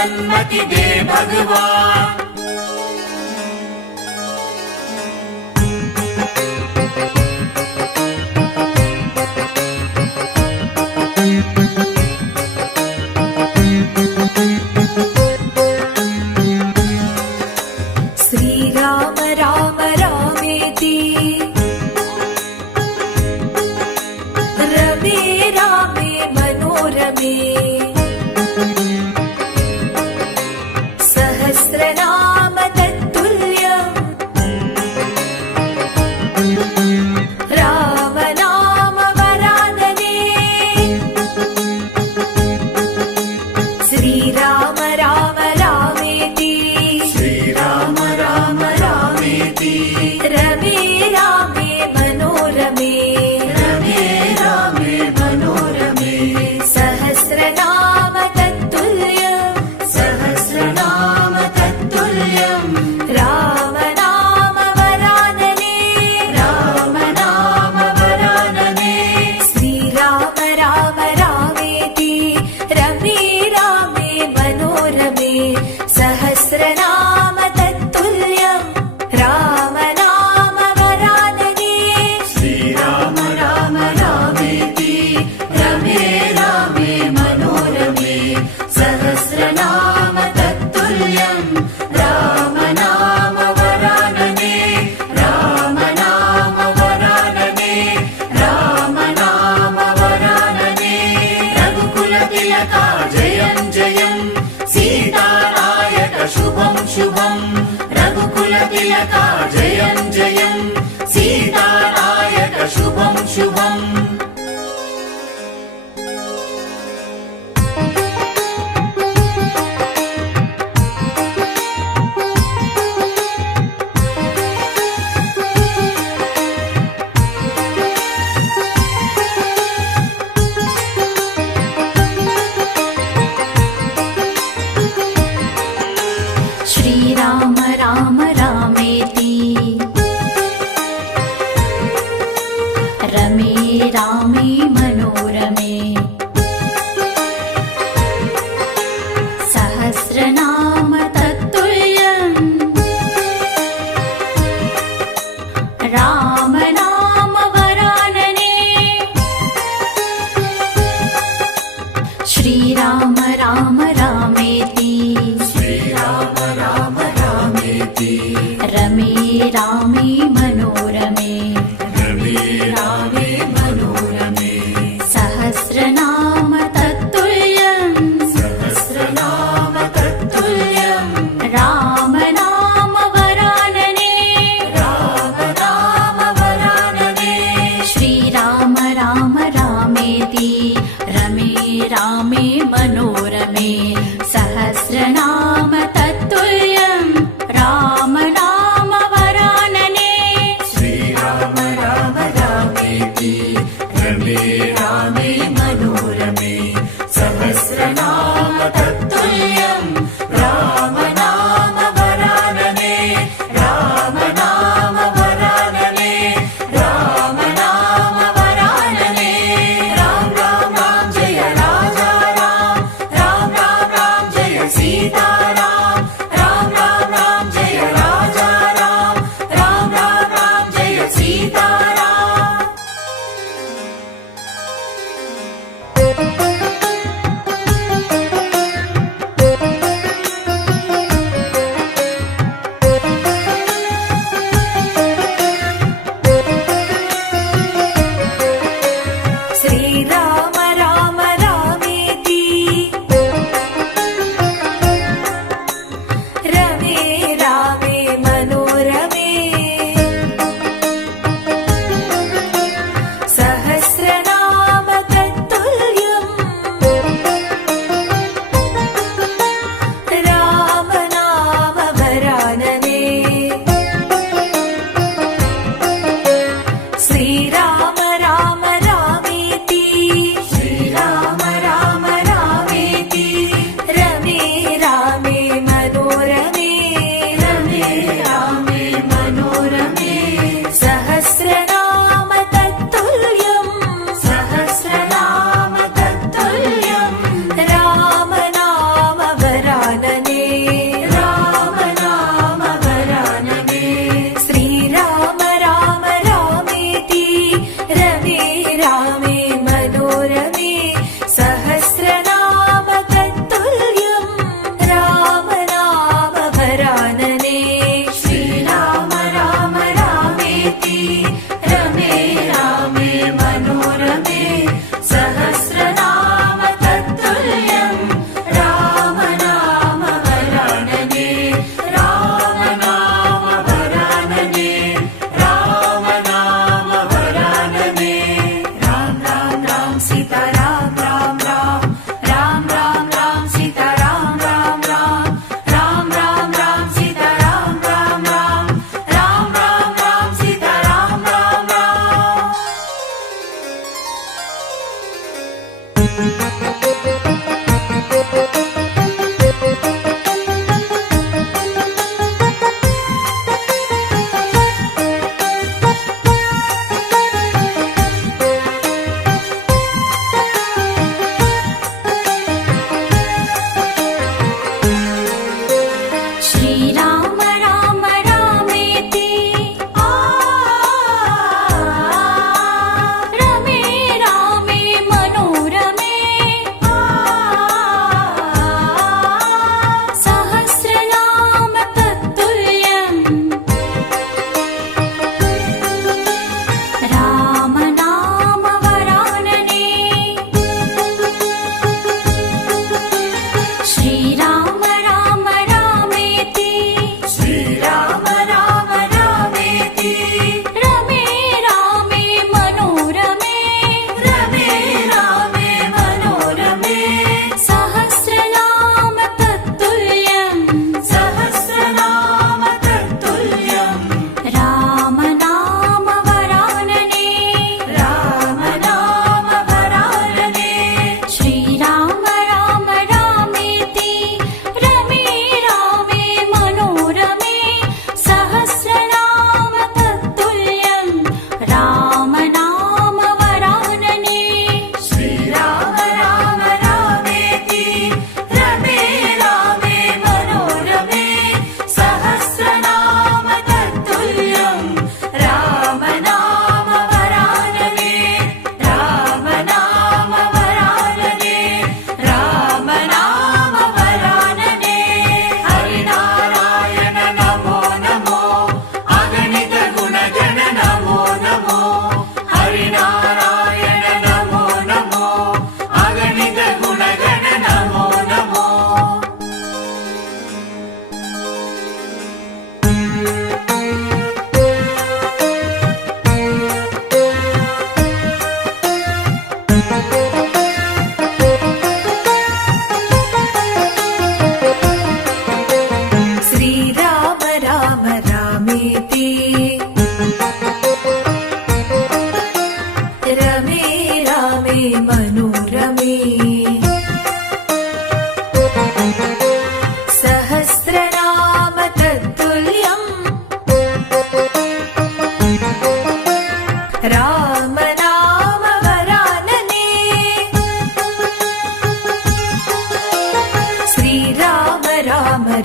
सन्मति दे भगवान। श्री राम राम रामेति रमे रामे मनोरमे सहस्रनाम तत्तुल्यम् राम नाम वरानने। श्री राम राम रामेति श्रीराम राम रामेति रमे रामे मनोरमे रमे रामे मनोरमे सहस्रनाम तत्तुल्यम् सहस्रनाम तत्तुल्यम् राम नाम वरानने। राम नाम वरानने। श्री राम राम रामेति रमे रामे मनोरमे सहस्रनाम तत्तुल्यम् राम नाम वरानने। श्रीराम राम रामेति रमे रामे मनोरमे सहस्रनाम तत्तुल्यम् राम नाम वरानने। राम नाम वरानने। राम नाम वरानने। रघुकुल तिलका जयं जयं सीतानायक शुभं शुभं। रघुकुल तिलका जयं जयं सीतानायक शुभं शुभम्।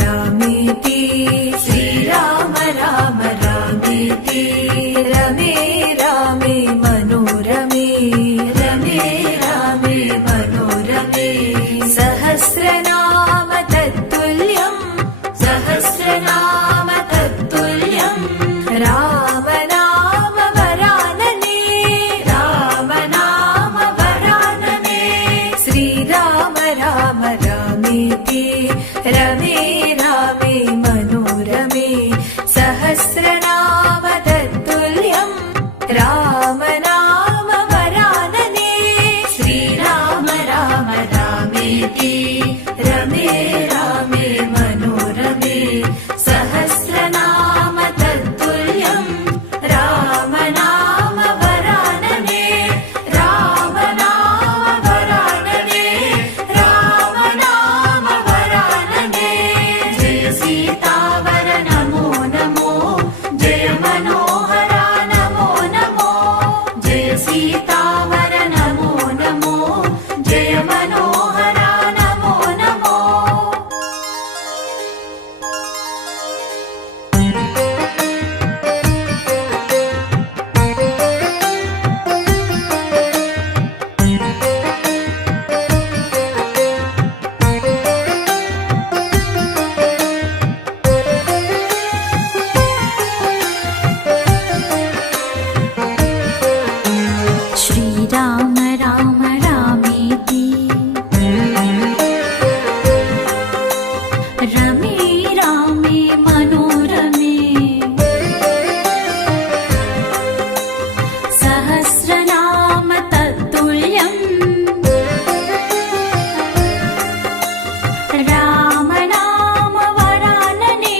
रामेति श्रीराम राम रामेति रमे रामे मनोरमे रमे रामे मनोरमे सहस्रनाम तत्तुल्यं सहस्रनाम तत्तुल्यं राम नाम वरानने राम नाम वरानने श्रीराम राम रामेति रमे रामे मनोरमे सहस्रनाम तत्तुल्यं राम नाम वरानने श्रीराम राम रामेति रमे रामे मनोरमे सहस्रनाम तत्तुल्यं राम नाम वरानने राम नाम वरानने राम नाम वरानने जय सीतावर नमो नमो जय मनोहरा नमो नमो जय सीतावर नमो नमो जय मनोहरा नमो नमो श्रीराम राम रामेति रमे रामे मनोरमे सहस्रनाम तत्तुल्यं राम नाम वरानने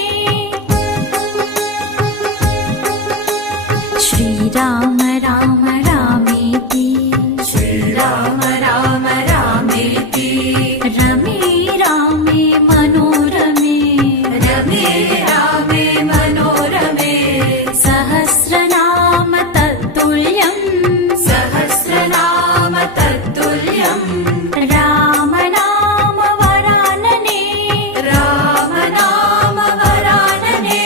श्रीराम राम रामेति श्रीराम राम रामेति रमे रामे मनोरमे रमे रामे मनोरमे सहस्रनाम तत्तुल्यं सहस्रनाम तत्तुल्यं राम नाम वरानने राम नाम वरानने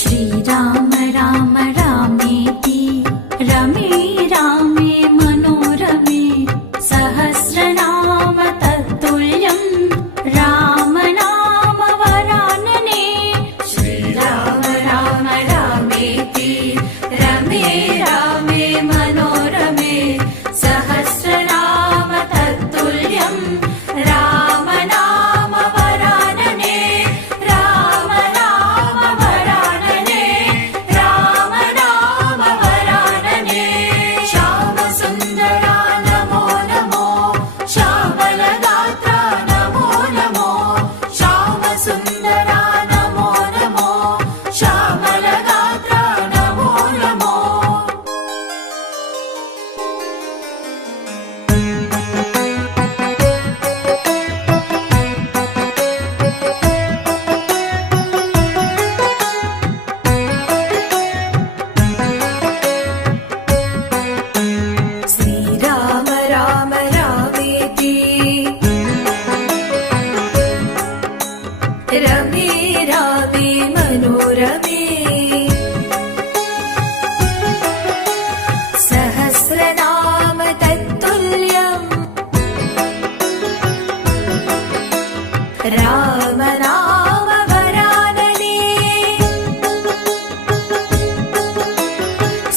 श्रीराम राम रामेति रमे रामे मनोरमे सहस्रनाम तत्तुल्यं राम नाम वरानने श्रीराम राम रामेति रमे रामे मनोरमे सहस्रनाम तत्तुल्यं राम नाम वरानने राम नाम वरानने राम नाम वरानने श्याम सुन्दरा नमो नमो श्यामलगात्रा नमो नमो श्याम सुन्दरा नमो नमो श्यामलगात्रा नमो नमो श्रीराम राम रामेति रमे रामे मनोरमे सहस्रनाम तत्तुल्यं राम नाम वरानने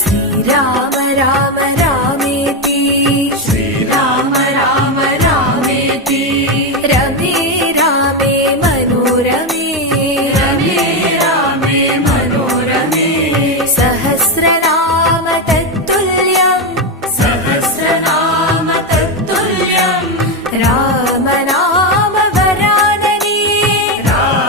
श्रीराम राम रामेति श्रीराम राम रामेति रमे रामे मनोरमे रमे रामे मनोरमे सहस्रनाम तत्तुल्यं सहस्रनाम तत्तुल्यं राम नाम वरानने राम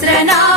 सहस्रनाम